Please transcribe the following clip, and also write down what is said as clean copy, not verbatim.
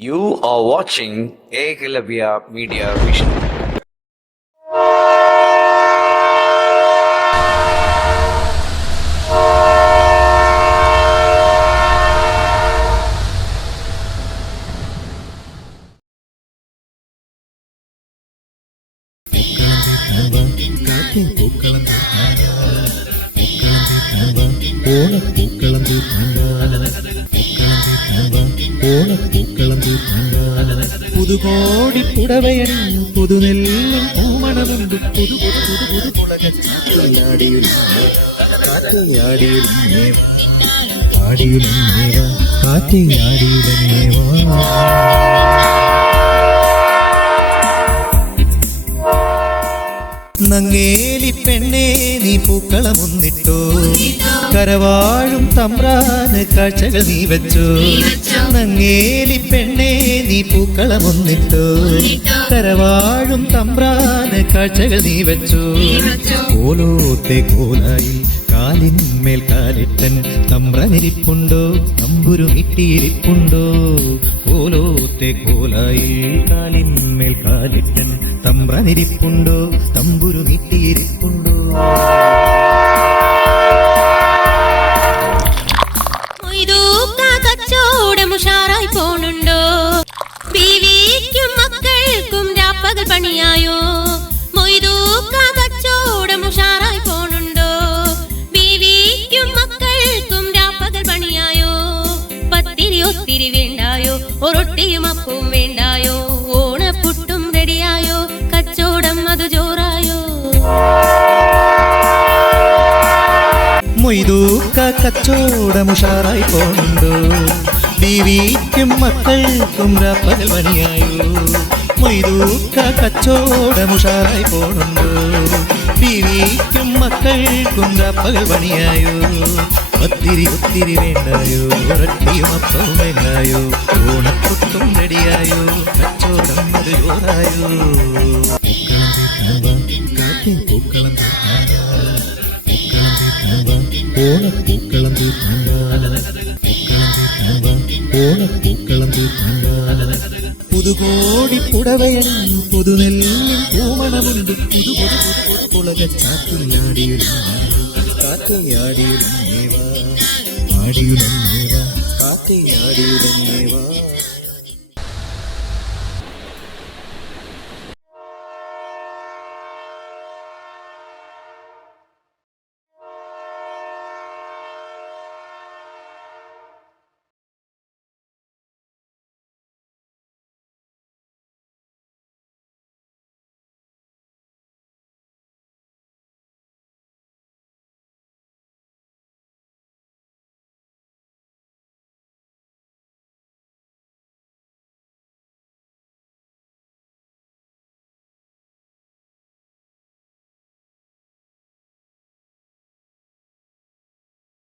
You are watching Eklavya Media Vision. പുതുകോടി പുടവയണിഞ്ഞു പുതുനെല്ലും പൂമണമുണ്ട് പുതു പുതു പുതു പുതു കാറ്റിയാടിയിടുന്നേവാ നങ്ങേലി പെണ്ണേ നീ പൂക്കളമൊന്നിട്ടോ കരവാഴും തമ്പ്രാന് കാഴ്ചകൾ നീ വെച്ചോ നങ്ങേലി പെണ്ണേ നീ പൂക്കളമൊന്നിട്ടോ കരവാഴും തമ്പ്രാന് കാഴ്ചകൾ നീ വെച്ചോ കോലോത്തെ കോലായിൽ കാലിന്മേൽ കാലിട്ടൻ തമ്പ്രനിരിപ്പുണ്ടോ തമ്പുരുമിട്ടിയിരിപ്പുണ്ടോ കോലോത്തെ കോലായിൽ കാലിന്മേൽ കാലിട്ടൻ തമ്പ്രനിരിപ്പുണ്ടോ തമ്പുരുമിട്ടിയിരിപ്പുണ്ടോ കച്ചോടമുഷാറായി പോണുണ്ടോ ബീവിക്കും മക്കൾക്കും രാപ്പകൽ പണിയായോ മൊയ്തൂക്ക കച്ചോടമുഷാറായി പോണുണ്ടോ ബീവിക്കും മക്കൾക്കും രാപ്പകൽ പണിയായോ പത്തിരി ഒത്തിരി വേണ്ടായോ ഒരൊട്ടിയും അപ്പവും വേണ്ടായോ ഓണപ്പുട്ടും റെഡിയായോ കച്ചോടം അത് ജോറായോ മൊയ്തൂക്ക കച്ചോടമുഷാറായി പോണുണ്ടോ ബീവിക്കും മക്കൾക്കും രാപ്പകൽ പണിയായോ മൊയ്തൂക്ക കച്ചോടമുഷാറായി പോണുണ്ടോ ബീവിക്കും മക്കൾക്കും രാപ്പകൽ പണിയായോ പത്തിരി ഒത്തിരി വേണ്ടായോ ഒരട്ടിയും അപ്പവും വേണ്ടായോ ഓണപ്പൊട്ടും റെഡിയായോ കച്ചോടം അത് ജോറായോ പുതുകോടി പുടവയണിഞ്ഞു പുതുനെല്ലും പൂമണമുണ്ട് പുതു പുതു പുതു പുളകച്ചാത്തിലാടിയുടന്നേവാ